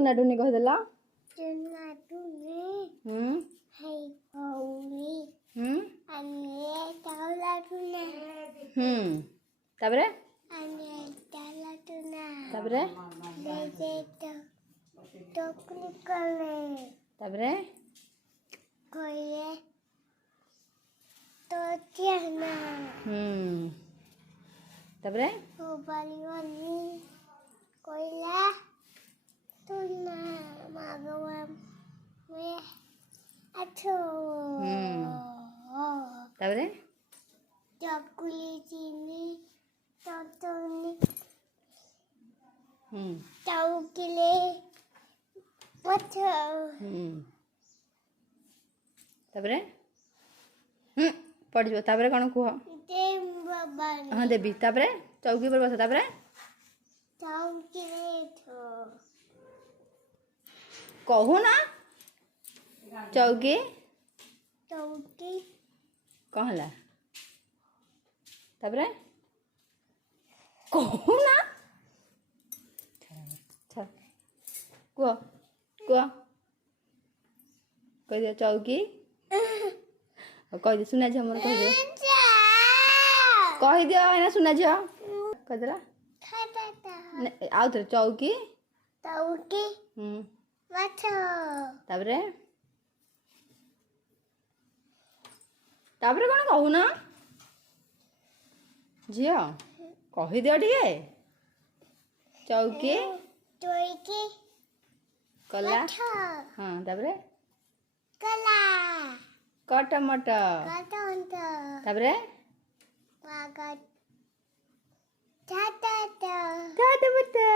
tuna टुनी कहदेला tuna टुनी है भौनी अन्य टाला टुना ताबरे अन्य टाला टुना ताबरे ले टोकनी करे ताबरे कोये तो tiana ताबरे Ubaliwani koila tuna magawam we ato ताबरे chakuli chini totoni taukile wato ताबरे पड़ जाओ ताबरे कौन कुह dem babani हाँ देवी ताबरे चौकी पर बस ताबरे taukile to कहू ना चौकी tauki कहला ताबरे कहू ना चल कुह कुह कह दियो चौकी कह दियो सुना झियो मोर कह दियो कह दियो है ना सुना झियो कह देला आउ थे चौकी tauki wato ताबरे ताबरे कौन कहू ना झियो कह दियो टिके चौकी toiki कला wato हाँ ताबरे kala कटमट katonto ताबरे wagat tata दादा बता